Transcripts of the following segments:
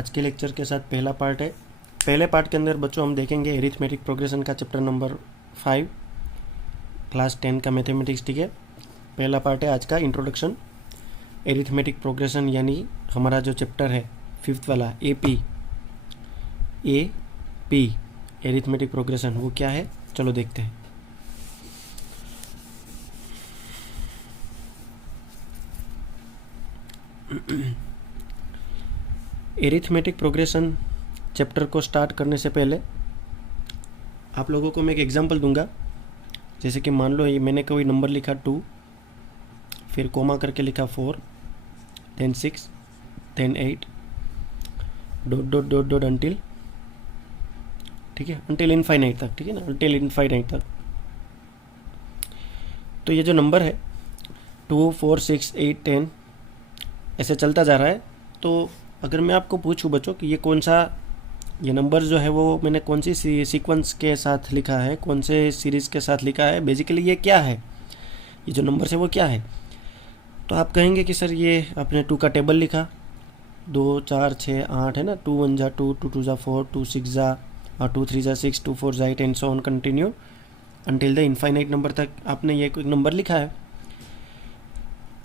आज के लेक्चर के साथ पहला पार्ट है। पहले पार्ट के अंदर बच्चों हम देखेंगे एरिथमेटिक प्रोग्रेशन का चैप्टर नंबर 5 क्लास 10 का मैथमेटिक्स। ठीक है, पहला पार्ट है आज का इंट्रोडक्शन एरिथमेटिक प्रोग्रेशन, यानी हमारा जो चैप्टर है 5th वाला ए पी एरिथमेटिक प्रोग्रेशन, वो क्या है चलो देखते हैं। एरिथमेटिक प्रोग्रेशन चैप्टर को स्टार्ट करने से पहले आप लोगों को मैं एक एग्जांपल दूंगा। जैसे कि मान लो ये मैंने कोई नंबर लिखा 2, फिर कोमा करके लिखा 4, then 6, then 8, dot dot dot dot until, ठीक है, अंटिल इनफाइनाइट तक, ठीक है ना, अंटिल इनफाइनाइट तक। तो ये जो नंबर है 2, 4, 6, 8, 10 ऐसे चलता जा रहा है। तो अगर मैं आपको पूछूं बच्चों कि ये कौन सा, ये नंबर जो है वो मैंने कौन सी सीक्वेंस के साथ लिखा है, कौन से सीरीज़ के साथ लिखा है, बेसिकली ये क्या है, ये जो नंबर है वो क्या है, तो आप कहेंगे कि सर ये आपने 2 का टेबल लिखा, 2, 4, 6, 8 है ना, 2 1 जा 2, 2 2 जा 4, 2 6 जा 2 3 जा 6, 2 4 जा 8 and so on continue until the infinite number तक आपने ये कोई नंबर लिखा है।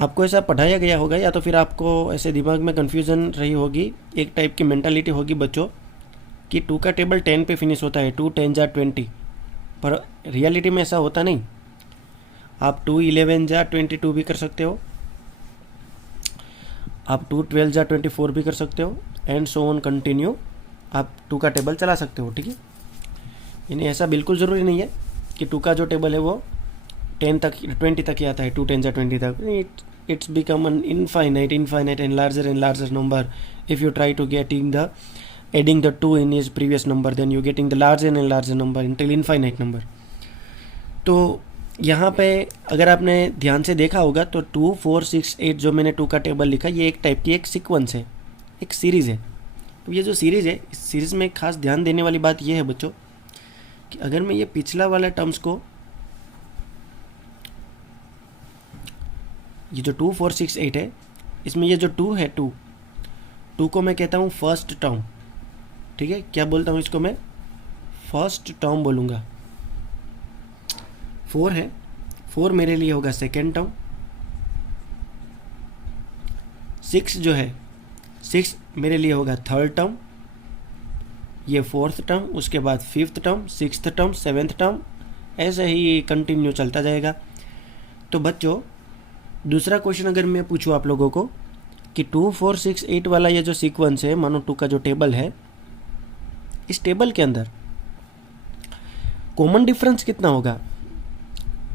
आपको ऐसा पढ़ाया गया होगा या तो फिर आपको ऐसे दिमाग में कन्फ्यूज़न रही होगी, एक टाइप की मेंटालिटी होगी बच्चों कि 2 का टेबल 10 पे फिनिश होता है, 2 10 जा 20, पर रियलिटी में ऐसा होता नहीं। आप 2 11 जा 22 भी कर सकते हो, आप 2 12 जा 24 भी कर सकते हो एंड सो ऑन कंटिन्यू, आप 2 का टेबल चला सकते हो। ठीक है, यानी ऐसा बिल्कुल ज़रूरी नहीं है कि 2 का जो टेबल है वो 10 तक 20 तक ही आता है, 2 10 जा 20 तक। It's become an infinite and larger number if you try to adding the 2 in his previous number, then you getting the larger and larger number until infinite number। तो यहाँ पे अगर आपने ध्यान से देखा होगा तो 2 4 6 8 जो मैंने 2 का टेबल लिखा, ये एक टाइप की एक सीक्वेंस है, एक सीरीज़ है। तो ये जो सीरीज़ है, इस सीरीज़ में खास ध्यान देने वाली बात ये है बच्चों कि अगर मैं ये पिछला वाला टर्म्स को, ये जो 2 4 6 8 है, इसमें ये जो 2 है, 2 को मैं कहता हूँ फर्स्ट टर्म। ठीक है, क्या बोलता हूँ इसको मैं, फर्स्ट टर्म बोलूँगा। 4 है, 4 मेरे लिए होगा सेकेंड टर्म। 6 जो है, 6 मेरे लिए होगा थर्ड टर्म, ये फोर्थ टर्म, उसके बाद fifth term, sixth term, seventh term, ऐसे ही कंटिन्यू चलता जाएगा। तो बच्चों दूसरा क्वेश्चन अगर मैं पूछूँ आप लोगों को कि 2 4 6 8 वाला ये जो सीक्वेंस है, मानो 2 का जो टेबल है, इस टेबल के अंदर कॉमन डिफरेंस कितना होगा।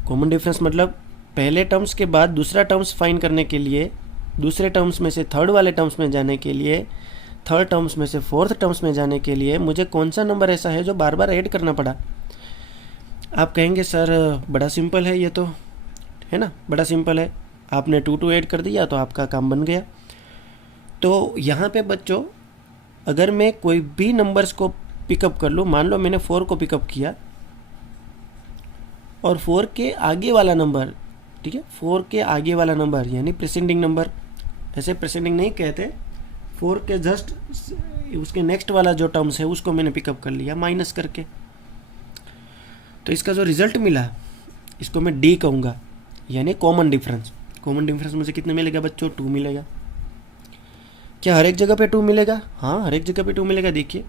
कॉमन डिफरेंस मतलब पहले टर्म्स के बाद दूसरा टर्म्स फाइंड करने के लिए, दूसरे टर्म्स में से थर्ड वाले टर्म्स में जाने के लिए, थर्ड टर्म्स में से फोर्थ टर्म्स में जाने के लिए मुझे कौन सा नंबर ऐसा है जो बार बार ऐड करना पड़ा। आप कहेंगे सर बड़ा सिंपल है ये तो, है ना, बड़ा सिंपल है, आपने 2 2 ऐड कर दिया तो आपका काम बन गया। तो यहाँ पे बच्चों अगर मैं कोई भी नंबर्स को पिकअप कर लूँ, मान लो मैंने 4 को पिकअप किया और 4 के आगे वाला नंबर, ठीक है, 4 के आगे वाला नंबर यानी प्रेसेंडिंग नंबर, ऐसे प्रेसेंडिंग नहीं कहते, 4 के जस्ट उसके नेक्स्ट वाला जो टर्म्स है उसको मैंने पिकअप कर लिया माइनस करके। तो इसका जो रिजल्ट मिला इसको मैं डी कहूँगा, यानी कॉमन डिफरेंस। कॉमन डिफरेंस मुझे कितने मिलेगा बच्चों, 2 मिलेगा। क्या हर एक जगह पे 2 मिलेगा? हाँ, हर एक जगह पे 2 मिलेगा। देखिए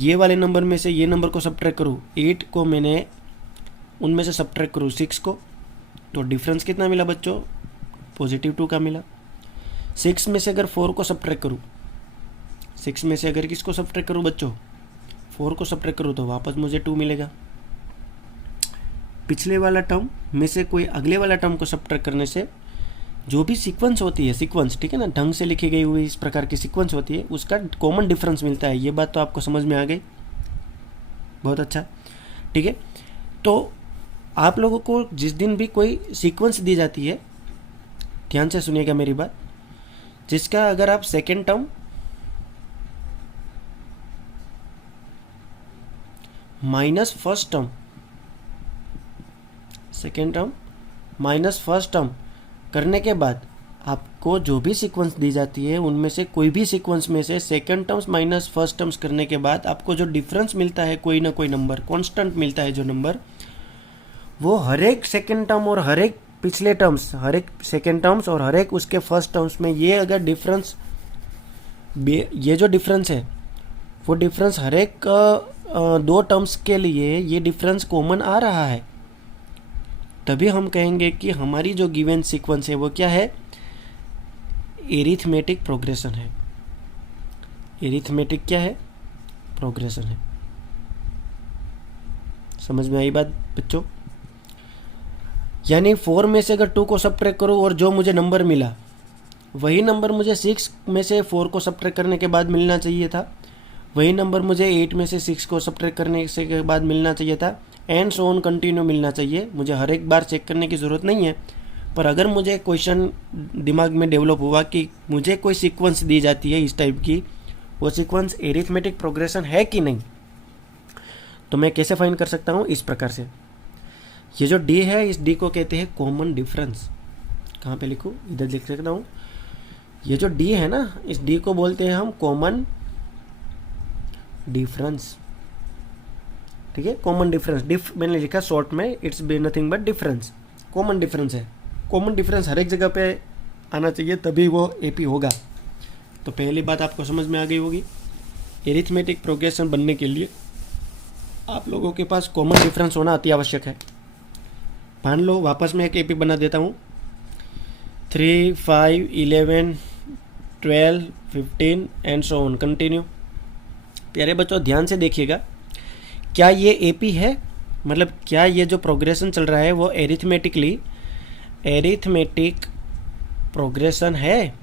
ये वाले नंबर में से ये नंबर को सब्ट्रैक्ट करूँ, 8 को मैंने उनमें से सब्ट्रैक्ट करूँ 6 को, तो डिफरेंस कितना मिला बच्चों, +2 का मिला। 6 में से अगर 4 को सब्ट्रैक्ट करूँ, 6 में से अगर किसको सब्ट्रैक्ट करूँ बच्चों, 4 को सब्ट्रैक्ट करूँ, तो वापस मुझे 2 मिलेगा। पिछले वाला टर्म में से कोई अगले वाला टर्म को सब्ट्रैक्ट करने से जो भी सीक्वेंस होती है, सीक्वेंस, ठीक है ना, ढंग से लिखी गई हुई इस प्रकार की सीक्वेंस होती है, उसका कॉमन डिफरेंस मिलता है। ये बात तो आपको समझ में आ गई, बहुत अच्छा। ठीक है, तो आप लोगों को जिस दिन भी कोई सीक्वेंस दी जाती है, ध्यान से सुनिएगा मेरी बात, जिसका अगर आप second term minus first term, second term minus first term करने के बाद आपको जो भी सीक्वेंस दी जाती है उनमें से कोई भी सीक्वेंस में से second terms minus first terms करने के बाद आपको जो डिफरेंस मिलता है, कोई ना कोई नंबर कांस्टेंट मिलता है जो नंबर, वो हर एक सेकेंड टर्म और हर एक पिछले टर्म्स, हर एक सेकेंड टर्म्स और हर एक उसके फर्स्ट टर्म्स में ये अगर डिफरेंस, ये जो डिफरेंस है वो डिफरेंस हर एक दो टर्म्स के लिए ये डिफरेंस कॉमन आ रहा है, तभी हम कहेंगे कि हमारी जो गिवन सीक्वेंस है वो क्या है, एरिथमेटिक प्रोग्रेशन है। एरिथमेटिक क्या है, प्रोग्रेशन है। समझ में आई बात बच्चों? यानी 4 में से अगर 2 को सब्ट्रैक्ट करो और जो मुझे नंबर मिला वही नंबर मुझे 6 में से 4 को सब्ट्रैक्ट करने के बाद मिलना चाहिए था, वही नंबर मुझे 8 में से 6 को सब्ट्रैक्ट करने से के बाद मिलना चाहिए था, एंड सो ऑन कंटिन्यू मिलना चाहिए। मुझे हर एक बार चेक करने की ज़रूरत नहीं है, पर अगर मुझे क्वेश्चन दिमाग में डेवलप हुआ कि मुझे कोई सीक्वेंस दी जाती है इस टाइप की, वो सीक्वेंस एरिथमेटिक प्रोग्रेशन है कि नहीं, तो मैं कैसे फाइंड कर सकता हूँ? इस प्रकार से। ये जो डी है, इस डी को कहते हैं कॉमन डिफरेंस। कहाँ पे लिखूँ? इधर लिख सकता हूँ। ये जो डी है ना, इस डी को बोलते हैं हम कॉमन डिफरेंस। ठीक है, कॉमन डिफरेंस। मैंने लिखा शॉर्ट में, it's be nothing but difference. Common difference है। कॉमन डिफरेंस हर एक जगह पे आना चाहिए, तभी वो एपी होगा। तो पहली बात आपको समझ में आ गई होगी, एरिथमेटिक प्रोग्रेशन बनने के लिए आप लोगों के पास कॉमन डिफरेंस होना अति आवश्यक है। मान लो वापस मैं एक एपी बना देता हूँ, 3, 5, 11, 12, 15 एंड सो ऑन कंटिन्यू। प्यारे बच्चों ध्यान से देखिएगा, क्या ये एपी है? मतलब क्या ये जो प्रोग्रेशन चल रहा है वो एरिथमेटिक प्रोग्रेशन है?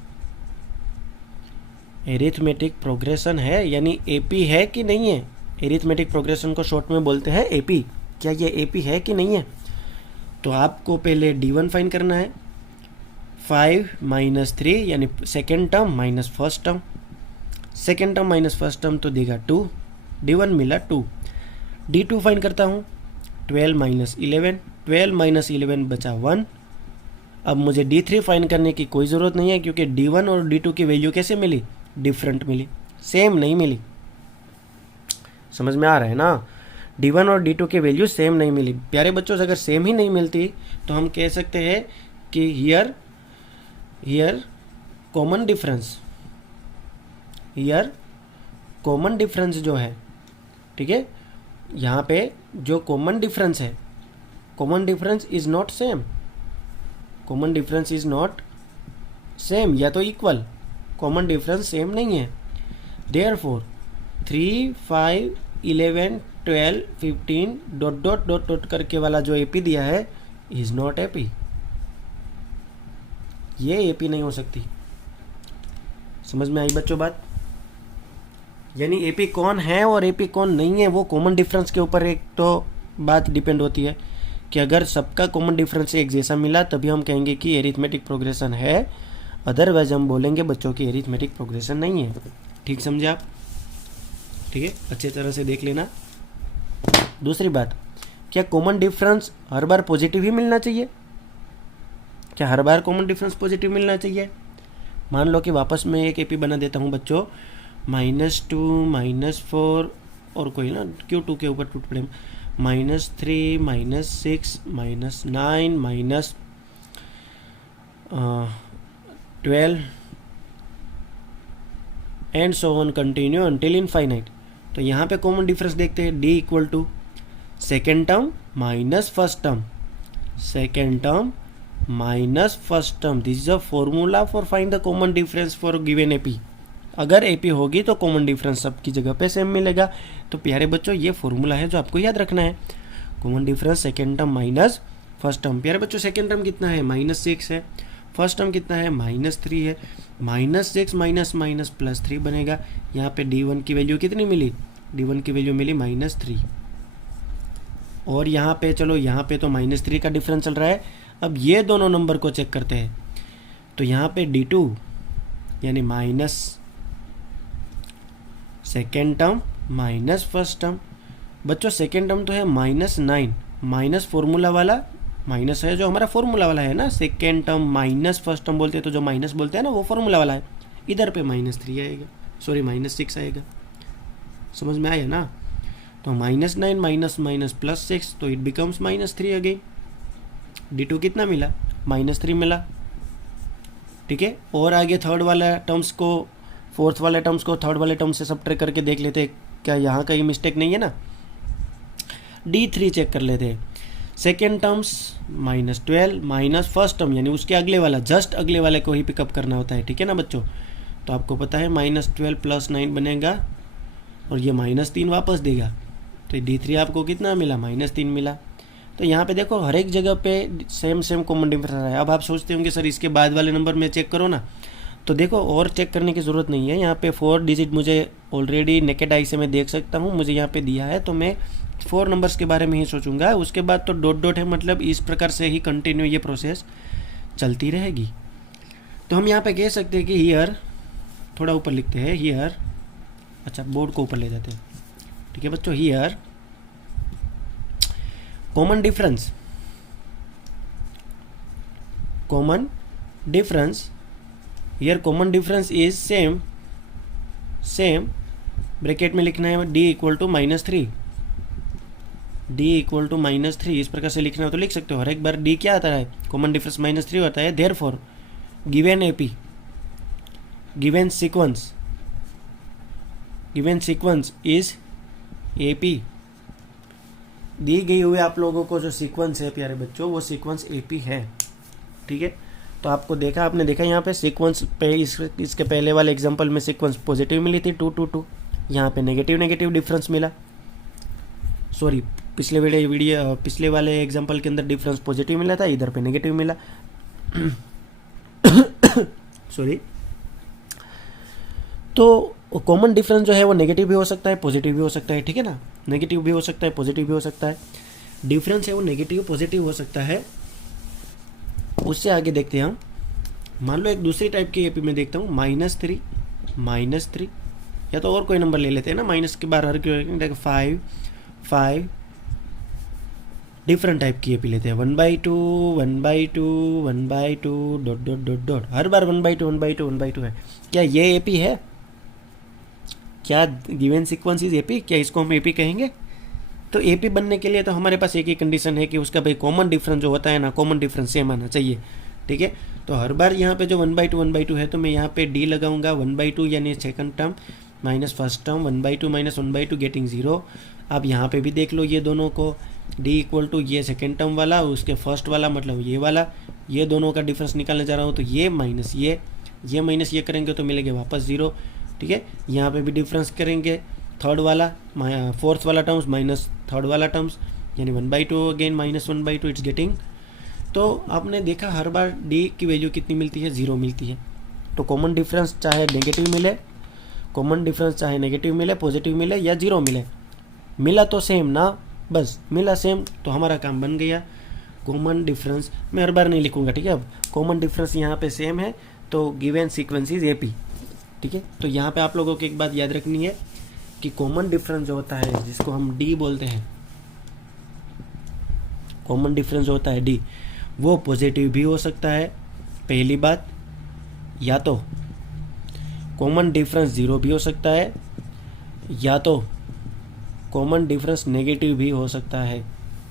एरिथमेटिक प्रोग्रेशन है, यानी एपी है कि नहीं है? एरिथमेटिक प्रोग्रेशन को शॉर्ट में बोलते हैं एपी। क्या ये एपी है कि नहीं है? तो आपको पहले D1 फाइंड करना है। 5 - 3 यानी second term minus first term. Second term minus first term तो देगा 2, D1 मिला 2। D2 फाइंड करता हूँ, 12 - 11, 12 - 11 बचा 1। अब मुझे D3 फाइंड करने की कोई ज़रूरत नहीं है, क्योंकि D1 और D2 की वैल्यू कैसे मिली? डिफरेंट मिली, सेम नहीं मिली। समझ में आ रहा है ना? D1 और D2 की वैल्यू सेम नहीं मिली। प्यारे बच्चों अगर सेम ही नहीं मिलती तो हम कह सकते हैं कि हियर कॉमन डिफरेंस जो है, ठीक है, यहाँ पे जो कॉमन डिफरेंस है, common difference is not same. Common difference is not same, या तो इक्वल। कॉमन डिफरेंस सेम नहीं है। Therefore 3, 5, 11, 12, 15 dot dot dot dot करके वाला जो एपी दिया है इज नॉट एपी। ये एपी नहीं हो सकती। समझ में आई बच्चों बात? यानी एपी कौन है और एपी कौन नहीं है, वो कॉमन डिफरेंस के ऊपर एक तो बात डिपेंड होती है कि अगर सबका कॉमन डिफरेंस एक जैसा मिला तभी हम कहेंगे कि एरिथमेटिक प्रोग्रेशन है, अदरवाइज हम बोलेंगे बच्चों की एरिथमेटिक प्रोग्रेशन नहीं है। ठीक समझे आप? ठीक है, अच्छे तरह से देख लेना। दूसरी बात, क्या कॉमन डिफरेंस हर बार पॉजिटिव ही मिलना चाहिए? क्या हर बार कॉमन डिफरेंस पॉजिटिव मिलना चाहिए? मान लो कि वापस मैं एक एपी बना देता हूँ बच्चों, -2, -4 और कोई ना क्यों 2 के ऊपर टूट पड़े, -3, -6, -9, -12 and so on continue until infinite. तो यहाँ पे कॉमन डिफरेंस देखते हैं, D = second term minus first term, second term minus first term. This is a formula for find the common difference for given AP. अगर AP होगी तो common difference सबकी जगह पे सेम मिलेगा। तो प्यारे बच्चों ये फॉर्मूला है जो आपको याद रखना है, common difference second term minus first term. प्यारे बच्चों सेकेंड टर्म कितना है? -6 है। फर्स्ट टर्म कितना है? -3 है। -6 माइनस +3 बनेगा। यहाँ पे D1 की वैल्यू कितनी मिली? D1 की वैल्यू मिली -3। और यहाँ पे चलो, यहाँ पे तो -3 का डिफरेंस चल रहा है। अब ये दोनों नंबर को चेक करते हैं। तो यहाँ पे D2 यानी minus second term minus first term. बच्चों सेकेंड टर्म तो है -9, माइनस फॉर्मूला वाला माइनस है जो हमारा फॉर्मूला वाला है ना, second term minus first term बोलते हैं, तो जो माइनस बोलते हैं ना वो फॉर्मूला वाला है। इधर पे -3 आएगा, सॉरी -6 आएगा। समझ में आया ना? तो -9 माइनस माइनस +6, तो इट बिकम्स -3 अगेन। D2 कितना मिला? -3 मिला। ठीक है, और आगे थर्ड वाला टर्म्स को, फोर्थ वाले टर्म्स को थर्ड वाले टर्म्स से सब्ट्रैक्ट करके देख लेते हैं क्या यहाँ कहीं मिस्टेक नहीं है ना। D3 चेक कर लेते हैं। Second terms -12 minus first term, यानी उसके अगले वाला, जस्ट अगले वाले को ही पिकअप करना होता है। ठीक है ना बच्चों? तो आपको पता है -12 + 9 बनेगा और ये -3 वापस देगा, तो D3 आपको कितना मिला? -3 मिला। तो यहाँ पे देखो हर एक जगह पे सेम कॉमन डिफरेंस है। अब आप सोचते होंगे सर इसके बाद वाले नंबर में चेक करो ना, तो देखो और चेक करने की ज़रूरत नहीं है। यहाँ पे 4 डिजिट मुझे ऑलरेडी नेकेड आई से मैं देख सकता हूँ, मुझे यहाँ पे दिया है, तो मैं 4 नंबर्स के बारे में ही सोचूंगा। उसके बाद तो डॉट डॉट है, मतलब इस प्रकार से ही कंटिन्यू ये प्रोसेस चलती रहेगी। तो हम यहाँ पे कह सकते हैं कि हियर, थोड़ा ऊपर लिखते हैं हियर, अच्छा बोर्ड को ऊपर ले जाते हैं। ठीक है बच्चों, here common difference here common difference is same bracket में लिखना है D = -3, D = -3, इस प्रकार से लिखना हो तो लिख सकते हो। हर एक बार D क्या आता है? कॉमन डिफरेंस -3 होता है। Therefore given AP, given sequence is AP। दी गई हुई आप लोगों को जो सीक्वेंस है प्यारे बच्चों, वो सीक्वेंस AP है। ठीक है, तो आपने देखा यहाँ पे सीक्वेंस पे इसके पहले वाले एग्जांपल में सीक्वेंस पॉजिटिव मिली थी 2 2 2, यहाँ पे नेगेटिव डिफरेंस मिला। सॉरी, पिछले वाले एग्जांपल के अंदर डिफरेंस पॉजिटिव मिला था, इधर पे नेगेटिव मिला। सॉरी, तो कॉमन डिफरेंस जो है वो नेगेटिव भी हो सकता है, पॉजिटिव भी हो सकता है। ठीक है ना, नेगेटिव भी हो सकता है, पॉजिटिव भी हो सकता है। डिफरेंस है वो नेगेटिव पॉजिटिव हो सकता है। उससे आगे देखते हैं हम, मान लो एक दूसरी टाइप की AP में देखता हूँ, -3, या तो और कोई नंबर ले लेते हैं ना, माइनस के बाहर हर क्यों 5 डिफरेंट टाइप की AP लेते हैं। 1/2 डॉट, हर बार 1/2 है। क्या ये AP है? क्या गिवन सीक्वेंस इज AP? क्या इसको हम AP कहेंगे? तो AP बनने के लिए तो हमारे पास एक ही कंडीशन है कि उसका भाई कॉमन डिफरेंस जो होता है ना, कॉमन डिफरेंस सेम आना चाहिए। ठीक है, तो हर बार यहाँ पे जो 1/2 है, तो मैं यहाँ पे D लगाऊंगा। 1/2 यानी second term minus first term, 1/2 minus 1/2 getting 0। अब यहाँ पे भी देख लो ये दोनों को, D = ये सेकेंड टर्म वाला, उसके फर्स्ट वाला मतलब ये वाला, ये दोनों का डिफरेंस निकालने जा रहा हूँ, तो ये माइनस ये माइनस ये करेंगे तो मिलेंगे वापस 0। ठीक है, यहाँ पे भी डिफरेंस करेंगे, थर्ड वाला फोर्थ वाला टर्म्स माइनस थर्ड वाला टर्म्स, यानी 1/2 अगेन माइनस 1/2 इट्स गेटिंग। तो आपने देखा हर बार D की वैल्यू कितनी मिलती है? 0 मिलती है। तो कॉमन डिफरेंस चाहे नेगेटिव मिले, पॉजिटिव मिले या 0 मिले, मिला तो सेम ना, बस मिला सेम तो हमारा काम बन गया। कॉमन डिफरेंस मैं हर बार नहीं लिखूंगा। ठीक है, अब कॉमन डिफरेंस यहाँ पे सेम है, तो गिवन सीक्वेंस इज AP। ठीक है, तो यहाँ पे आप लोगों को एक बात याद रखनी है कि कॉमन डिफरेंस जो होता है, जिसको हम D बोलते हैं, कॉमन डिफरेंस जो होता है D, वो पॉजिटिव भी हो सकता है पहली बात, या तो कॉमन डिफरेंस 0 भी हो सकता है, या तो कॉमन डिफरेंस नेगेटिव भी हो सकता है।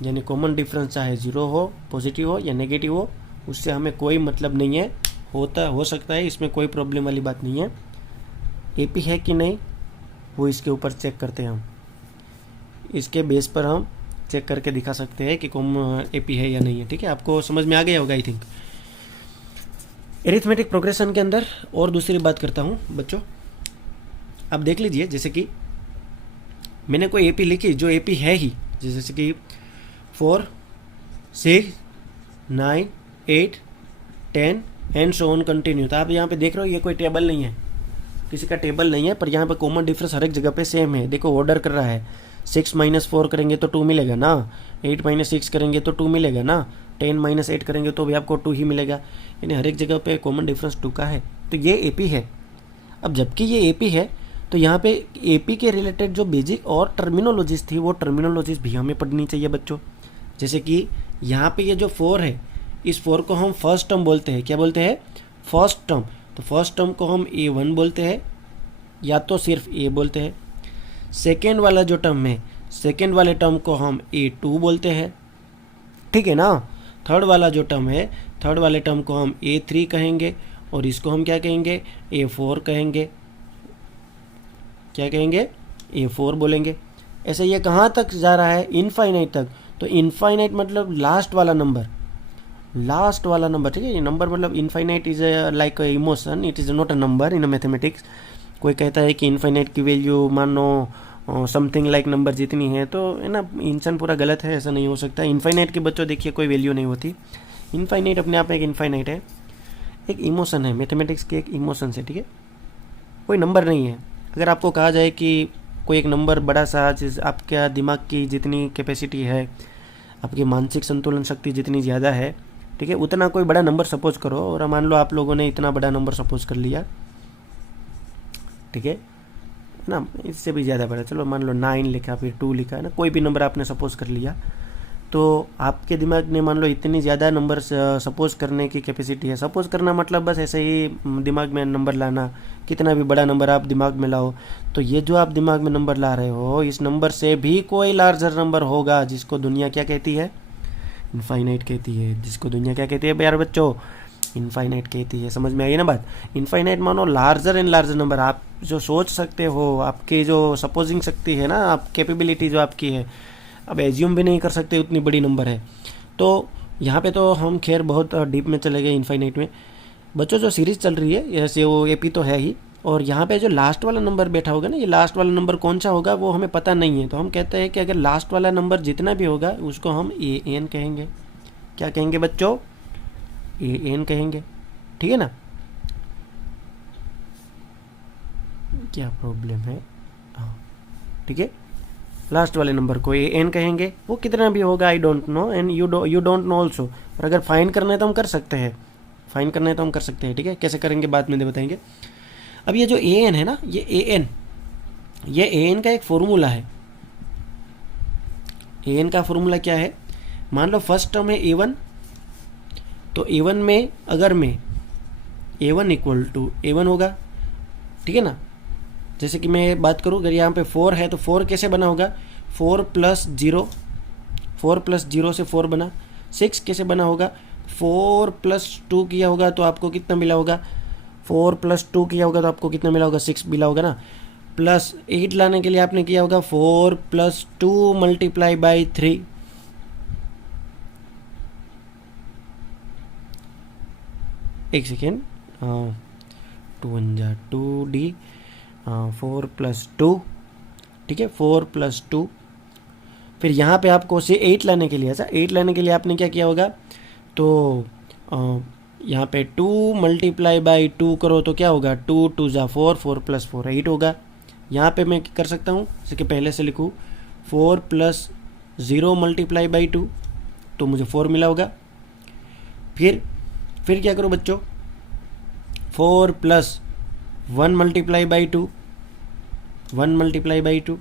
यानी कॉमन डिफरेंस चाहे 0 हो, पॉजिटिव हो या नेगेटिव हो, उससे हमें कोई मतलब नहीं है, हो सकता है, इसमें कोई प्रॉब्लम वाली बात नहीं है। AP है कि नहीं वो इसके ऊपर चेक करते हैं हम, इसके बेस पर हम चेक करके दिखा सकते हैं कि AP है या नहीं है। ठीक है, आपको समझ में आ गया होगा आई थिंक। एरिथमेटिक प्रोग्रेशन के अंदर और दूसरी बात करता हूँ बच्चों, आप देख लीजिए, जैसे कि मैंने कोई AP लिखी जो AP है ही, जैसे कि 4 6 9 8 10 एंड सो ऑन कंटिन्यू। तो आप यहाँ पे देख रहे हो ये कोई टेबल नहीं है, किसी का टेबल नहीं है, पर यहाँ पे कॉमन डिफरेंस हर एक जगह पे सेम है। देखो ऑर्डर कर रहा है, 6 - 4 करेंगे तो 2 मिलेगा ना, 8 - 6 करेंगे तो 2 मिलेगा ना, 10 - 8 करेंगे तो भी आपको 2 ही मिलेगा। यानी हर एक जगह पे कॉमन डिफरेंस 2 का है, तो ये AP है। अब जबकि ये AP है, तो यहाँ पे AP के रिलेटेड जो बेसिक और टर्मिनोलॉजीज थी, वो टर्मिनोलॉजीज भी हमें पढ़नी चाहिए बच्चों। जैसे कि यहाँ पे ये जो 4 है, इस 4 को हम फर्स्ट टर्म बोलते हैं। क्या बोलते हैं? First term. तो फर्स्ट टर्म को हम A1 बोलते हैं, या तो सिर्फ A बोलते हैं। सेकेंड वाला जो टर्म है, सेकेंड वाले टर्म को हम A2 बोलते हैं, ठीक है ना। थर्ड वाला जो टर्म है, थर्ड वाले टर्म को हम A3 कहेंगे, और इसको हम क्या कहेंगे? A4 कहेंगे। क्या कहेंगे? A4 बोलेंगे। ऐसे ये कहाँ तक जा रहा है? इनफाइनाइट तक। तो इनफाइनाइट मतलब लास्ट वाला नंबर, लास्ट वाला नंबर, ठीक है। ये नंबर मतलब infinite is like a emotion, it is not a number in mathematics. कोई कहता है कि इनफाइनाइट की वैल्यू मान लो समथिंग लाइक नंबर जितनी है, तो है ना, इंसान पूरा गलत है, ऐसा नहीं हो सकता। इनफाइनाइट के बच्चों देखिए कोई वैल्यू नहीं होती। इनफाइनाइट अपने आप में एक इनफाइनाइट है, एक इमोशन है, मैथमेटिक्स के एक इमोशन है, ठीक है। कोई नंबर नहीं है। अगर आपको कहा जाए कि कोई एक नंबर बड़ा सा, जिस आपके दिमाग की जितनी कैपेसिटी है, आपकी मानसिक संतुलन शक्ति जितनी ज़्यादा है, ठीक है, उतना कोई बड़ा नंबर सपोज करो, और मान लो आप लोगों ने इतना बड़ा नंबर सपोज कर लिया, ठीक है ना, इससे भी ज़्यादा बड़ा, चलो मान लो 9 लिखा, फिर 2 लिखा, है ना, कोई भी नंबर आपने सपोज कर लिया, तो आपके दिमाग ने मान लो इतनी ज़्यादा नंबर सपोज करने की कैपेसिटी है। सपोज करना मतलब बस ऐसे ही दिमाग में नंबर लाना, कितना भी बड़ा नंबर आप दिमाग में लाओ, तो ये जो आप दिमाग में नंबर ला रहे हो, इस नंबर से भी कोई लार्जर नंबर होगा, जिसको दुनिया क्या कहती है? इनफाइनाइट कहती है। जिसको दुनिया क्या कहती है यार बच्चों? इनफाइनाइट कहती है। समझ में आई ना बात? इनफाइनाइट मानो लार्जर एंड लार्जर नंबर। आप जो सोच सकते हो, आपकी जो सपोजिंग शक्ति है ना, आप कैपेबिलिटी जो आपकी है, अब एज्यूम भी नहीं कर सकते उतनी बड़ी नंबर है। तो यहाँ पे तो हम खैर बहुत डीप में चले गए इनफाइनाइट में। बच्चों जो सीरीज़ चल रही है, जैसे वो एपी तो है ही, और यहाँ पे जो लास्ट वाला नंबर बैठा होगा ना, ये लास्ट वाला नंबर कौन सा होगा वो हमें पता नहीं है। तो हम कहते हैं कि अगर लास्ट वाला नंबर जितना भी होगा उसको हम AN कहेंगे। क्या कहेंगे बच्चों? AN कहेंगे, ठीक है ना। क्या प्रॉब्लम है? हाँ, ठीक है। लास्ट वाले नंबर को AN कहेंगे, वो कितना भी होगा I don't know, and you don't know also. और अगर फाइन करना है तो हम कर सकते हैं, फाइन करना है तो हम कर सकते हैं, ठीक है। कैसे करेंगे बाद में बताएंगे। अब ये जो AN है ना, ये AN का एक फॉर्मूला है। AN का फॉर्मूला क्या है? मान लो फर्स्ट टर्म है A1, तो A1 में अगर मैं A1 इक्वल टू A1 होगा, ठीक है ना। जैसे कि मैं बात करूँ, अगर यहाँ पे 4 है तो 4 कैसे बना होगा? 4 + 0, 4 + 0 से 4 बना। 6 कैसे बना होगा? 4 + 2 किया होगा तो आपको कितना मिला होगा? 4 + 2 किया होगा तो आपको कितना मिला होगा? 6 मिला होगा ना। +8 लाने के लिए आपने किया होगा 4 + 2 × 3। एक सेकेंड, 2 1 जा 2D, 4 + 2, ठीक है, 4 + 2। फिर यहाँ पे आपको से 8 लाने के लिए, ऐसा 8 लाने के लिए आपने क्या किया होगा? तो यहाँ पे 2 × 2 करो तो क्या होगा? 2 2 जा 4, 4 + 4 8 होगा। यहाँ पे मैं कर सकता हूँ, जैसे कि पहले से लिखूँ 4 + 0 × 2, तो मुझे 4 मिला होगा। फिर क्या करो बच्चों? 4 + 1 × 2, 1 × 2,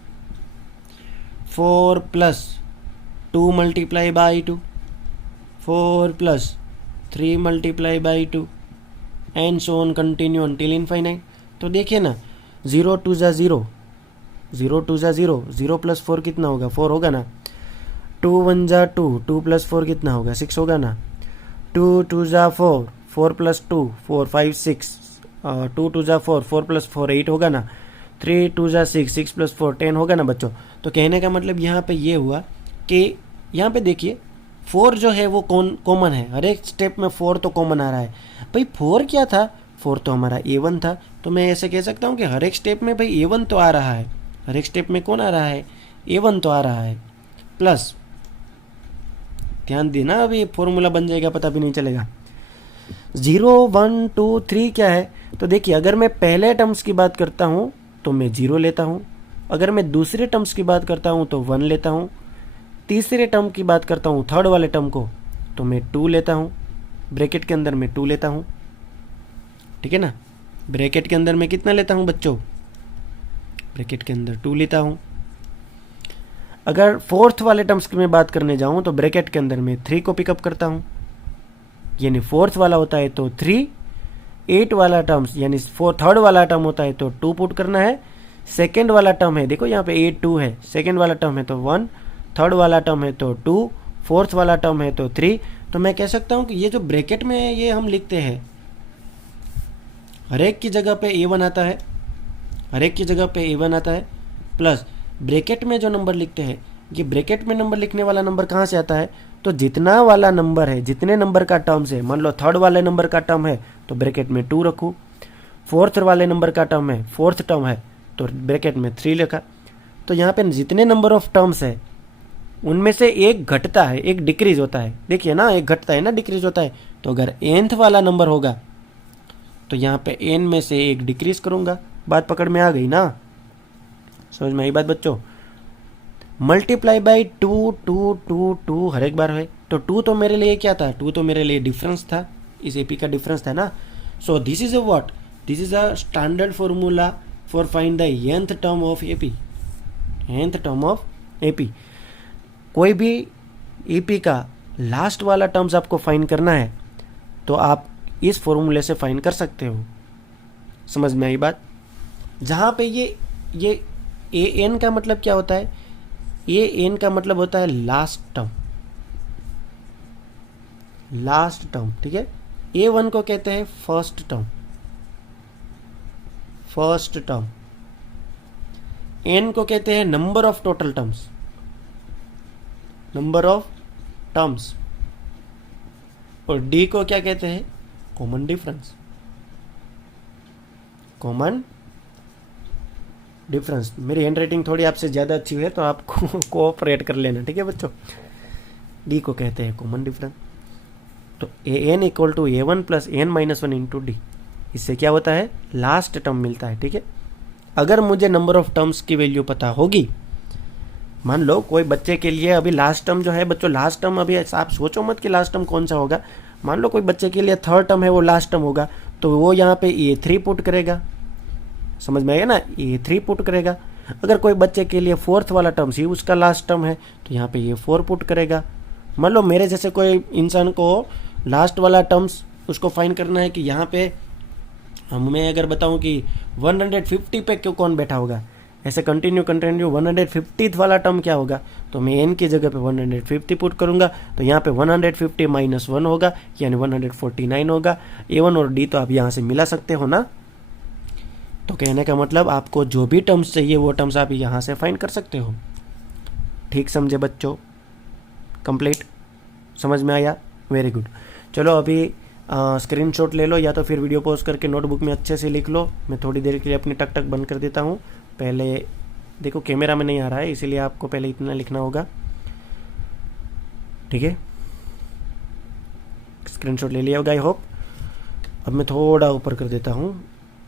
4 + 2 × 2, 4 + 3 × 2, and so on continue until infinite. तो देखिए ना, 0 2 जा 0, 0 2 जा 0, 0 + 4 कितना होगा? 4 होगा ना। 2 1 जा 2, 2 + 4 कितना होगा? 6 होगा ना। 2 2 जा 4, 4 + 2 4 5 6, 2 2 जा 4, 4 + 4 8 होगा ना। 3 2 जा 6, 6 + 4 10 होगा ना बच्चों। तो कहने का मतलब यहाँ पे ये हुआ कि यहाँ पे देखिए 4 जो है वो कॉमन है, हर एक स्टेप में 4 तो कॉमन आ रहा है। भाई 4 क्या था? 4 तो हमारा A1 था। तो मैं ऐसे कह सकता हूँ कि हर एक स्टेप में भाई A1 तो आ रहा है। हर एक स्टेप में कौन आ रहा है? A1 तो आ रहा है। प्लस ध्यान देना, अभी फॉर्मूला बन जाएगा, पता भी नहीं चलेगा। 0 1 2 3 क्या है? तो देखिए, अगर मैं पहले टर्म्स की बात करता हूँ तो मैं 0 लेता हूँ, अगर मैं दूसरे टर्म्स की बात करता हूँ तो 1 लेता हूँ, तीसरे टर्म की बात करता हूँ, थर्ड वाले टर्म को, तो मैं 2 लेता हूँ, ब्रैकेट के अंदर मैं 2 लेता हूँ, ठीक है ना। ब्रैकेट के अंदर मैं कितना लेता हूँ बच्चों? ब्रैकेट के अंदर 2 लेता हूँ। अगर फोर्थ वाले टर्म्स की मैं बात करने जाऊँ तो ब्रैकेट के अंदर मैं 3 को पिकअप करता हूँ, यानी फोर्थ वाला होता है तो 3, 8 वाला टर्म्स यानी थर्ड वाला टर्म होता है तो 2 पुट करना है, सेकेंड वाला टर्म है, देखो यहाँ पे 8 2 है, सेकेंड वाला टर्म है तो 1, थर्ड वाला टर्म है तो 2, फोर्थ वाला टर्म है तो 3। तो मैं कह सकता हूँ कि ये जो ब्रैकेट में ये हम लिखते हैं, हर एक की जगह पे A1 आता है, हर एक की जगह पे A1 आता है, प्लस ब्रैकेट में जो नंबर लिखते हैं, ये ब्रैकेट में नंबर लिखने वाला नंबर कहाँ से आता है, तो जितना वाला नंबर है, जितने नंबर का टर्म्स है, मान लो थर्ड वाले नंबर का टर्म है तो ब्रैकेट में 2 रखूँ, फोर्थ वाले नंबर का टर्म है, फोर्थ टर्म है तो ब्रैकेट में 3 लिखा। तो यहाँ पे जितने नंबर ऑफ टर्म्स है उनमें से एक घटता है, एक डिक्रीज होता है, देखिए ना, एक घटता है ना, डिक्रीज होता है। तो अगर nth वाला नंबर होगा तो यहाँ पे n में से एक डिक्रीज करूँगा। बात पकड़ में आ गई ना, समझ में आई बात बच्चों। मल्टीप्लाई बाई 2 2 2 2 हर एक बार है, तो 2 तो मेरे लिए क्या था, 2 तो मेरे लिए डिफरेंस था, इस एपी का डिफरेंस था ना। So this is a what, this is a standard formula for find the nth term of AP, nth term of AP. कोई भी एपी का लास्ट वाला टर्म्स आपको फाइंड करना है तो आप इस फॉर्मूले से फाइंड कर सकते हो, समझ में आई बात। जहाँ पे ये ए एन का मतलब क्या होता है, ए एन का मतलब होता है लास्ट टर्म, लास्ट टर्म, ठीक है। A1 को कहते हैं first term, first term. n को कहते हैं number of total terms, number of terms. और d को क्या कहते हैं, कॉमन डिफरेंस, कॉमन डिफरेंस। मेरी हैंड राइटिंग थोड़ी आपसे ज़्यादा अच्छी है तो आप कोऑपरेट कर लेना, ठीक है बच्चों। डी को कहते हैं कॉमन डिफरेंस। तो an equal to A1 plus n-1 into D, इससे क्या होता है, लास्ट टर्म मिलता है, ठीक है। अगर मुझे नंबर ऑफ टर्म्स की वैल्यू पता होगी, मान लो कोई बच्चे के लिए अभी लास्ट टर्म जो है बच्चों, लास्ट टर्म अभी आप सोचो मत कि लास्ट टर्म कौन सा होगा। मान लो कोई बच्चे के लिए थर्ड टर्म है वो लास्ट टर्म होगा, तो वो यहाँ पे A3 पुट करेगा, समझ में आएगा ना, A3 पुट करेगा। अगर कोई बच्चे के लिए फोर्थ वाला टर्म ही उसका लास्ट टर्म है तो यहाँ पे A4 पुट करेगा। मान लो मेरे जैसे कोई इंसान को लास्ट वाला टर्म्स उसको फाइंड करना है कि यहाँ पे मैं अगर बताऊँ कि 150 पे क्यों कौन बैठा होगा, ऐसे कंटिन्यू 150th वाला टर्म क्या होगा, तो मैं n की जगह पे 150 पुट करूंगा, तो यहाँ पे 150 माइनस 1 होगा, यानी 149 होगा। A1 और D तो आप यहाँ से मिला सकते हो ना। तो कहने का मतलब आपको जो भी टर्म्स चाहिए वो टर्म्स आप यहाँ से फाइंड कर सकते हो। ठीक समझे बच्चों, कंप्लीट, समझ में आया, वेरी गुड। चलो अभी स्क्रीनशॉट ले लो या तो फिर वीडियो पॉज करके नोटबुक में अच्छे से लिख लो। मैं थोड़ी देर के लिए अपनी टक टक बंद कर देता हूँ। पहले देखो कैमरा में नहीं आ रहा है इसीलिए आपको पहले इतना लिखना होगा, ठीक है। स्क्रीनशॉट ले लिया होगा आई होप। अब मैं थोड़ा ऊपर कर देता हूँ।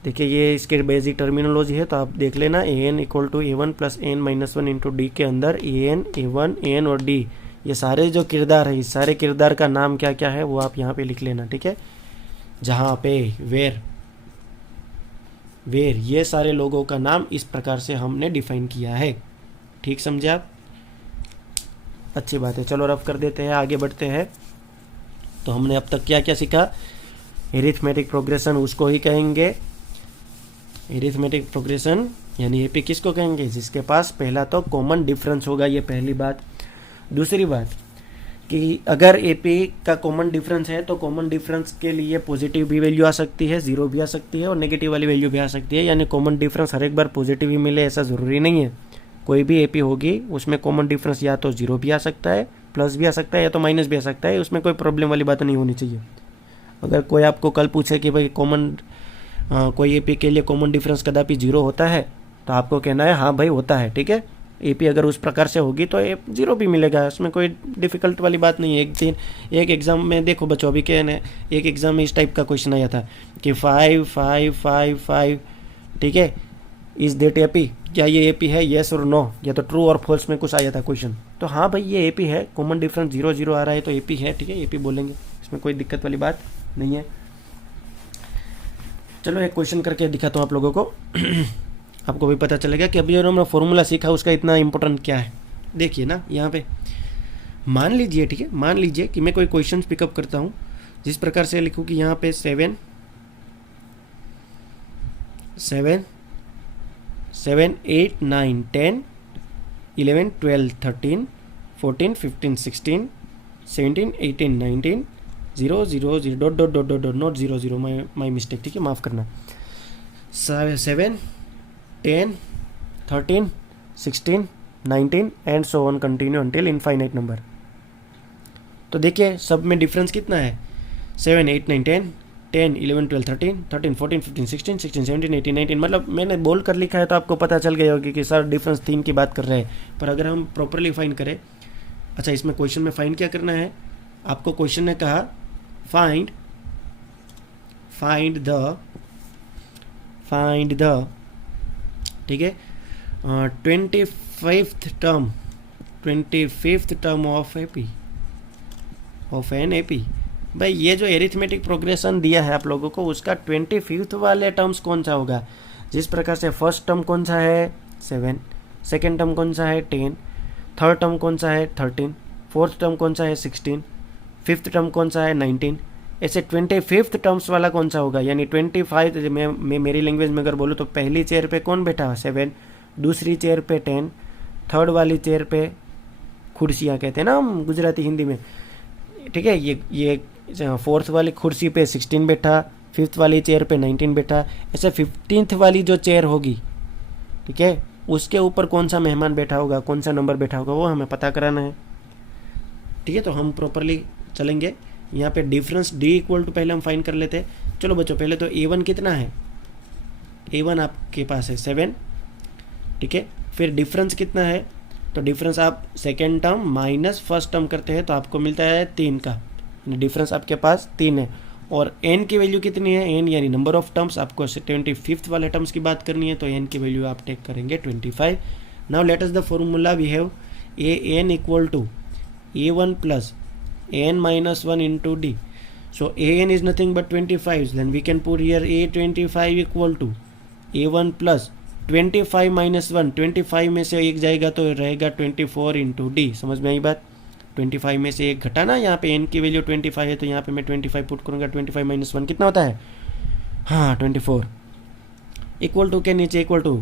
देखिए ये इसके बेसिक टर्मिनोलॉजी है तो आप देख लेना। an equal to A1 plus n-1 into D के अंदर an, A1, an और d, ये सारे जो किरदार है, इस सारे किरदार का नाम क्या क्या है वो आप यहाँ पे लिख लेना, ठीक है। जहाँ पे वेर ये सारे लोगों का नाम इस प्रकार से हमने डिफाइन किया है, ठीक समझे आप, अच्छी बात है। चलो रफ कर देते हैं, आगे बढ़ते हैं। तो हमने अब तक क्या क्या सीखा, एरिथमेटिक प्रोग्रेशन उसको ही कहेंगे, एरिथमेटिक प्रोग्रेशन यानी एपी किसको कहेंगे, जिसके पास पहला तो कॉमन डिफरेंस होगा, ये पहली बात। दूसरी बात कि अगर एपी का कॉमन डिफरेंस है तो कॉमन डिफरेंस के लिए पॉजिटिव भी वैल्यू आ सकती है, जीरो भी आ सकती है और नेगेटिव वाली वैल्यू भी आ सकती है। यानी कॉमन डिफरेंस हर एक बार पॉजिटिव ही मिले ऐसा ज़रूरी नहीं है। कोई भी एपी होगी उसमें कॉमन डिफरेंस या तो जीरो भी आ सकता है, प्लस भी आ सकता है या तो माइनस भी आ सकता है, उसमें कोई प्रॉब्लम वाली बात नहीं होनी चाहिए। अगर कोई आपको कल पूछे कि भाई कोई एपी के लिए कॉमन डिफरेंस कदापि जीरो होता है तो आपको कहना है हाँ भाई होता है, ठीक है। एपी अगर उस प्रकार से होगी तो जीरो भी मिलेगा, उसमें कोई डिफ़िकल्ट वाली बात नहीं है। एक एग्ज़ाम में देखो बच्चों, अभी क्या है, एक एग्ज़ाम में इस टाइप का क्वेश्चन आया था कि 5 5 5 5, ठीक है, इज़ दैट एपी, क्या ये एपी है, येस और नो, या तो ट्रू और फॉल्स में कुछ आया था क्वेश्चन। तो हाँ भाई ये एपी है, कॉमन डिफरेंस 0 0 आ रहा है तो एपी है, ठीक है, एपी बोलेंगे, इसमें कोई दिक्कत वाली बात नहीं है। चलो एक क्वेश्चन करके दिखाता हूँ आप लोगों को आपको भी पता चलेगा कि अभी जो हमने फॉर्मूला सीखा उसका इतना इंपॉर्टेंट क्या है। देखिए ना यहाँ पे, मान लीजिए, ठीक है, मान लीजिए कि मैं कोई क्वेश्चन पिकअप करता हूँ जिस प्रकार से लिखूँ कि यहाँ पे 7 8 9 10 11 12 13 14 15 16 17 18 19 0 0 0 dot dot dot dot dot not 0 0, my mistake, ठीक है, माफ़ करना। 7 10 13 16 19 and so on continue until infinite number. तो देखिए सब में डिफरेंस कितना है, 7 8 9 10 10 11 12 13 13 14 15 16 16 17 18 19, मतलब मैंने बोल कर लिखा है तो आपको पता चल गया होगा कि सर डिफरेंस 3 की बात कर रहे हैं। पर अगर हम प्रॉपरली फाइंड करें, अच्छा इसमें क्वेश्चन में फाइंड क्या करना है, आपको क्वेश्चन ने कहा फाइंड द, ठीक है, 25th term of an AP. भाई ये जो एरिथमेटिक प्रोग्रेशन दिया है आप लोगों को, उसका 25th वाले टर्म्स कौन सा होगा। जिस प्रकार से फर्स्ट टर्म कौन सा है 7, सेकेंड टर्म कौन सा है 10, थर्ड टर्म कौन सा है 13, फोर्थ टर्म कौन सा है 16, फिफ्थ टर्म कौन सा है 19, ऐसे 25th टर्म्स वाला कौन सा होगा। यानी 25, मैं मेरी लैंग्वेज में अगर बोलूँ तो पहली चेयर पे कौन बैठा है 7, दूसरी चेयर पे 10, थर्ड वाली चेयर पे, कुर्सियाँ कहते हैं ना हम गुजराती हिंदी में, ठीक है, ये फोर्थ वाली कुर्सी पे 16 बैठा, फिफ्थ वाली चेयर पे 19 बैठा, ऐसे 15th वाली जो चेयर होगी, ठीक है, उसके ऊपर कौन सा मेहमान बैठा होगा, कौन सा नंबर बैठा होगा, वो हमें पता कराना है। ठीक है, तो हम प्रॉपरली चलेंगे। यहाँ पे डिफरेंस डी इक्वल टू पहले हम फाइंड कर लेते हैं। चलो बच्चों, पहले तो A1 कितना है, A1 आपके पास है 7, ठीक है, फिर डिफरेंस कितना है, तो डिफरेंस आप second term minus first term करते हैं तो आपको मिलता है 3 का, डिफरेंस आपके पास 3 है। और n की वैल्यू कितनी है, n यानी नंबर ऑफ टर्म्स, आपको 25th वाले टर्म्स की बात करनी है तो n की वैल्यू आप टेक करेंगे 25। Now let us the formula we have an equal to a1 plus n minus 1 into d. So an is nothing but 25, then we can put here a25 equal to a1 plus 25 minus 1, 25 में से एक जाएगा तो रहेगा 24 into D. समझ में आई बात, 25 में से एक घटा ना, यहाँ पे n की वैल्यू 25 है तो यहाँ पे मैं 25 पुट करूँगा, 25 माइनस 1 कितना होता है, हाँ 24, इक्वल टू के नीचे इक्वल टू,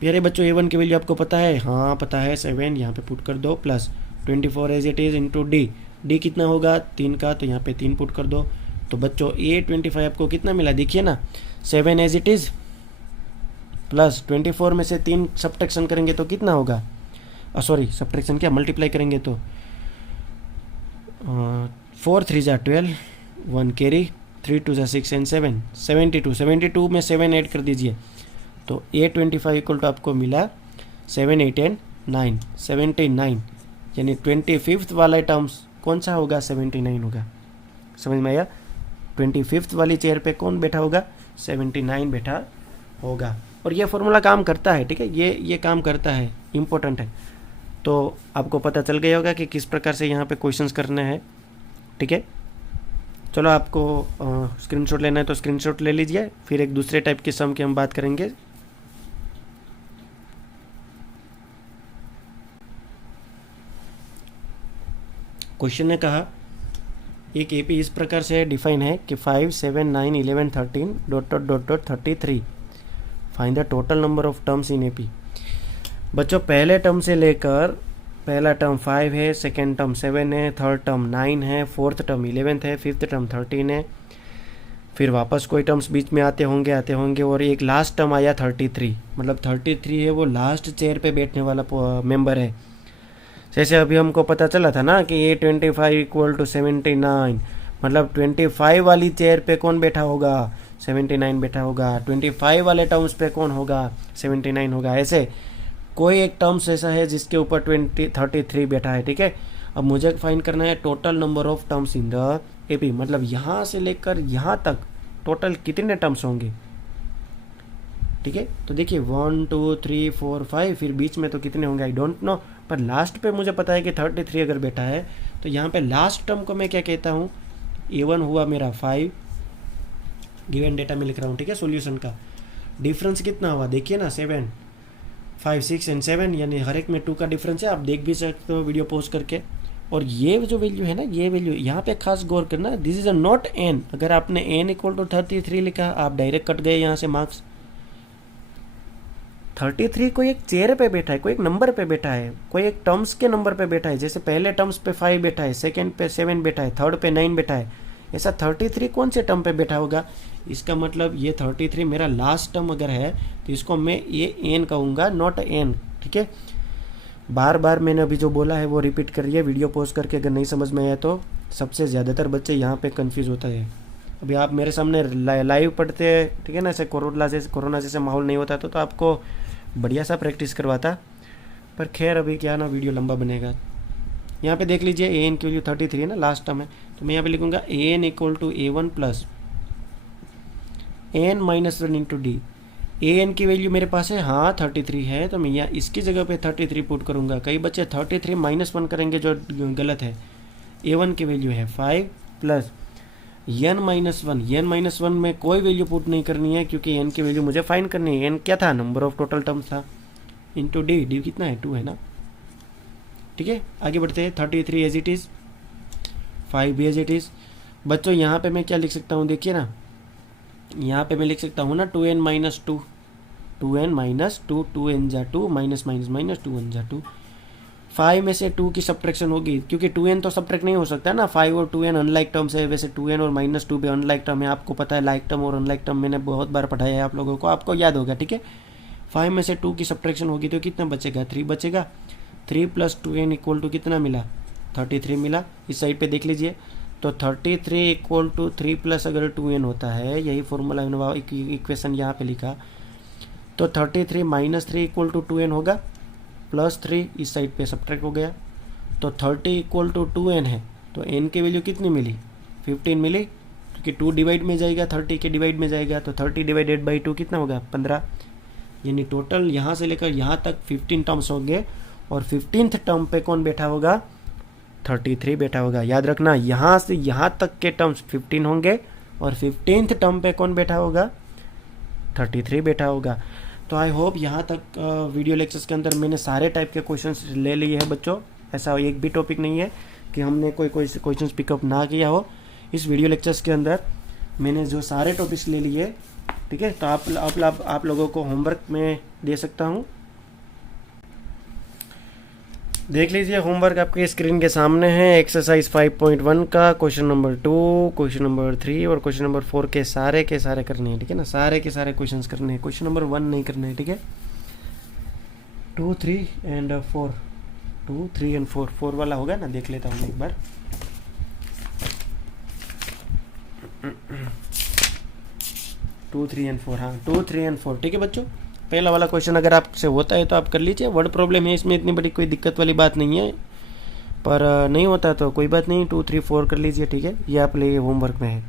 प्यारे बच्चों a1 की वैल्यू आपको पता है, हाँ पता है 7, यहाँ पे पुट कर दो, plus 24 as it is into D, D कितना होगा 3 का, तो यहाँ पे 3 पुट कर दो। तो बच्चों a25 आपको कितना मिला, देखिए ना, 7 एज इट इज़ प्लस 24 में से 3 सब्ट्रैक्शन करेंगे तो कितना होगा, सॉरी सब्ट्रैक्शन क्या, मल्टीप्लाई करेंगे तो 4 3 जा 12, 1 कैरी, 3 2 जा 6 एंड 7, 72 में 7 ऐड कर दीजिए तो a25 इक्वल टू आपको मिला 7 8 एंड 9, 79, यानी 25th वाला टर्म्स कौन सा होगा, 79 होगा। समझ में आया, 25th वाली चेयर पे कौन बैठा होगा, 79 बैठा होगा। और ये फॉर्मूला काम करता है, ठीक है, ये काम करता है, इम्पोर्टेंट है। तो आपको पता चल गया होगा कि किस प्रकार से यहाँ पे क्वेश्चंस करने हैं, ठीक है। चलो आपको स्क्रीनशॉट लेना है तो स्क्रीनशॉट ले लीजिए, फिर एक दूसरे टाइप के सम की हम बात करेंगे। क्वेश्चन ने कहा एक एपी इस प्रकार से डिफाइन है कि 5 7 9 11 13 dot dot dot dot 33, find the total number of terms in AP. बच्चों पहले टर्म से लेकर, पहला टर्म 5 है, सेकेंड टर्म 7 है, थर्ड टर्म 9 है, फोर्थ टर्म 11 है, फिफ्थ टर्म 13 है, फिर वापस कोई टर्म्स बीच में आते होंगे और एक लास्ट टर्म आया 33, मतलब 33 है वो लास्ट चेयर पे बैठने वाला मेंबर है। जैसे अभी हमको पता चला था ना कि a25 इक्वल टू 79, मतलब 25 वाली चेयर पे कौन बैठा होगा, 79 बैठा होगा, 25 वाले टर्म्स पे कौन होगा, 79 होगा। ऐसे कोई एक टर्म्स ऐसा है जिसके ऊपर 33 बैठा है, ठीक है। अब मुझे फाइंड करना है total number of terms in the AP, मतलब यहाँ से लेकर यहाँ तक टोटल कितने टर्म्स होंगे, ठीक है। तो देखिए 1 2 3 4 5, फिर बीच में तो कितने होंगे आई डोंट नो, पर लास्ट पे मुझे पता है कि 33 अगर बैठा है तो यहाँ पे लास्ट टर्म को मैं क्या कहता हूँ, a1 हुआ मेरा 5, गिवन डेटा में लिख रहा हूँ, ठीक है, सॉल्यूशन का। डिफरेंस कितना हुआ देखिए ना 7, 5, 6 एंड 7, यानी हर एक में 2 का डिफरेंस है। आप देख भी सकते हो वीडियो पॉज करके। और ये जो वैल्यू है ना, ये वैल्यू यहाँ पे खास गौर करना, this is a not an. अगर आपने एन इक्वल टू 33 लिखा, आप डायरेक्ट कट गए यहाँ से मार्क्स। 33 कोई एक चेयर पे बैठा है, कोई एक नंबर पे बैठा है, कोई एक टर्म्स के नंबर पे बैठा है। जैसे पहले टर्म्स पे 5 बैठा है, सेकंड पे 7 बैठा है, थर्ड पे 9 बैठा है। ऐसा 33 कौन से टर्म पे बैठा होगा? इसका मतलब ये 33 मेरा लास्ट टर्म अगर है तो इसको मैं ये एन कहूँगा, नॉट एन। ठीक है, बार बार मैंने अभी जो बोला है वो रिपीट करिए वीडियो पॉज करके, अगर नहीं समझ में आया तो। सबसे ज़्यादातर बच्चे यहाँ पे कंफ्यूज होता है। अभी आप मेरे सामने लाइव पढ़ते हैं, ठीक है ना, ऐसे कोरोना जैसे माहौल नहीं होता तो आपको बढ़िया सा प्रैक्टिस करवाता। पर खैर अभी क्या ना, वीडियो लंबा बनेगा। यहाँ पे देख लीजिए, ए एन की वैल्यू 33 है ना, लास्ट टर्म है, तो मैं यहाँ पे लिखूँगा a n equal to A1 plus N minus 1 into d. A n की वैल्यू मेरे पास है, हाँ 33 है, तो मैं यहाँ इसकी जगह पे 33 पुट करूँगा। कई बच्चे 33 माइनस 1 करेंगे, जो गलत है। A1 की वैल्यू है 5 plus N minus 1। N minus 1 में कोई वैल्यू पुट नहीं करनी है, क्योंकि एन की वैल्यू मुझे फाइंड करनी है। एन क्या था? नंबर ऑफ टोटल टर्म्स था, इंटू डी। डी कितना है? 2 है ना। ठीक है, आगे बढ़ते हैं। 33 as it is, 5 as it is. बच्चों यहाँ पे मैं क्या लिख सकता हूँ, देखिए ना, यहाँ पे मैं लिख सकता हूँ ना 2n minus 2, 2n minus 2, 2n जा 2, माइनस माइनस माइनस 2n जा 2। 5 में से 2 की सब्ट्रैक्शन होगी, क्योंकि 2n तो सब्ट्रैक्ट नहीं हो सकता ना। 5 और 2n अनलाइक टर्म्स है, वैसे 2n और माइनस 2 भी अनलाइक टर्म है। आपको पता है, लाइक टर्म और अनलाइक टर्म मैंने बहुत बार पढ़ाया है आप लोगों को, आपको याद होगा। ठीक है, 5 में से 2 की सब्ट्रैक्शन होगी तो कितना बचेगा? 3 बचेगा। 3 प्लस 2n इक्वल टू कितना मिला? 33 मिला। इस साइड पे देख लीजिए, तो 33 इक्वल टू 3 प्लस अगर 2n होता है, यही फॉर्मूला इक्वेशन यहाँ पे लिखा, तो 33 माइनस 3 इक्वल टू 2n होगा, प्लस 3 इस साइड पे सब्ट्रैक्ट हो गया, तो 30 इक्वल टू 2n है, तो n की वैल्यू कितनी मिली? 15 मिली, क्योंकि 2 डिवाइड में जाएगा, 30 के डिवाइड में जाएगा, तो 30 डिवाइडेड बाई 2 कितना होगा? 15। यानी टोटल यहाँ से लेकर यहाँ तक 15 टर्म्स होंगे, और 15th टर्म पे कौन बैठा होगा? 33 बैठा होगा। याद रखना, यहाँ से यहाँ तक के टर्म्स 15 होंगे, और 15th टर्म पे कौन बैठा होगा? 33 बैठा होगा। तो आई होप यहाँ तक वीडियो लेक्चर्स के अंदर मैंने सारे टाइप के क्वेश्चंस ले लिए हैं बच्चों। ऐसा एक भी टॉपिक नहीं है कि हमने कोई क्वेश्चंस पिकअप ना किया हो। इस वीडियो लेक्चर्स के अंदर मैंने जो सारे टॉपिक्स ले लिए, ठीक है, तो आप लोगों को होमवर्क में दे सकता हूँ। देख लीजिए, होमवर्क आपके स्क्रीन के सामने है। एक्सरसाइज 5.1 का क्वेश्चन नंबर 2, क्वेश्चन नंबर 3 और क्वेश्चन नंबर 4 के सारे करने हैं। ठीक है ना, सारे के सारे क्वेश्चंस करने हैं, क्वेश्चन नंबर 1 नहीं करने हैं। ठीक है, 2, 3 एंड 4, 2, 3 एंड 4, 4 वाला होगा ना, देख लेता हूँ एक बार। टू 3 एंड 4, हाँ 2, 3 एंड 4। ठीक है बच्चों, पहला वाला क्वेश्चन अगर आपसे होता है तो आप कर लीजिए। वर्ड प्रॉब्लम है, इसमें इतनी बड़ी कोई दिक्कत वाली बात नहीं है, पर नहीं होता तो कोई बात नहीं, 2, 3, 4 कर लीजिए। ठीक है, ये आप लिए होमवर्क में है।